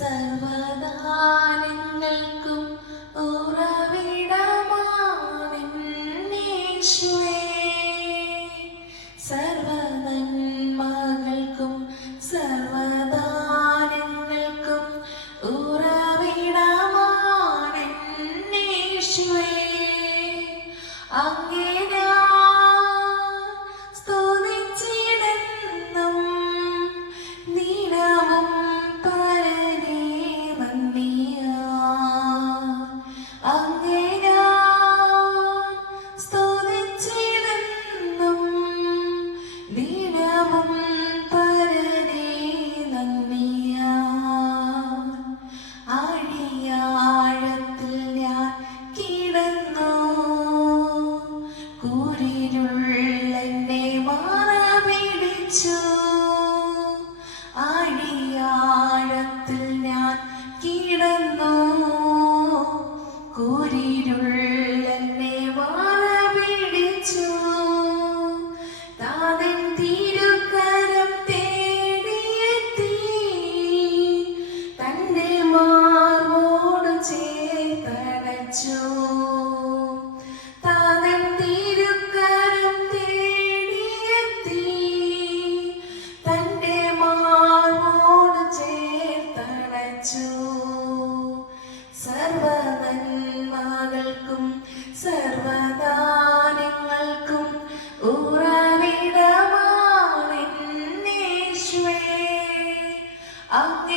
സർവദാനങ്ങൾക്കും ഉറവിടമാണെന്നേശ്വേ. സർവനന്മകൾക്കും സർവദാനങ്ങൾക്കും ഉറവിടമാണെന്നേശ്വേ. അങ്ങ് കണ്ണീരുള്ളെന്നെ മാറപിടിച്ചു ആടിയാഴത്തിൽ ഞാൻ Ang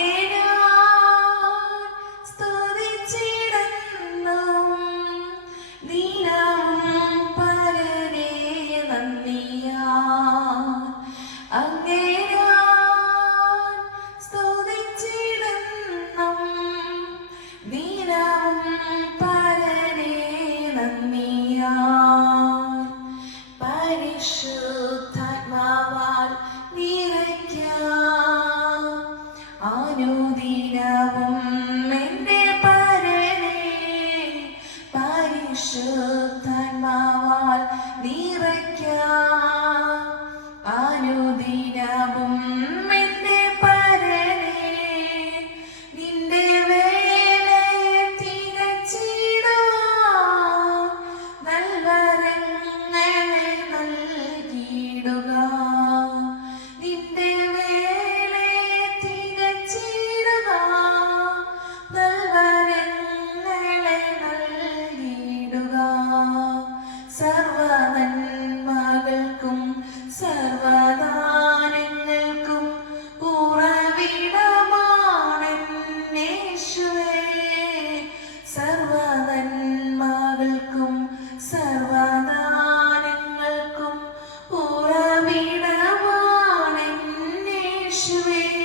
സർവ നന്മകൾക്കും സർവദാനങ്ങൾക്കും ഉറവിടമാണെന്നേശ്വരേ സർവ നന്മകൾക്കും സർവദാനങ്ങൾക്കും ഉറവിടമാണെന്നേശ്വരേ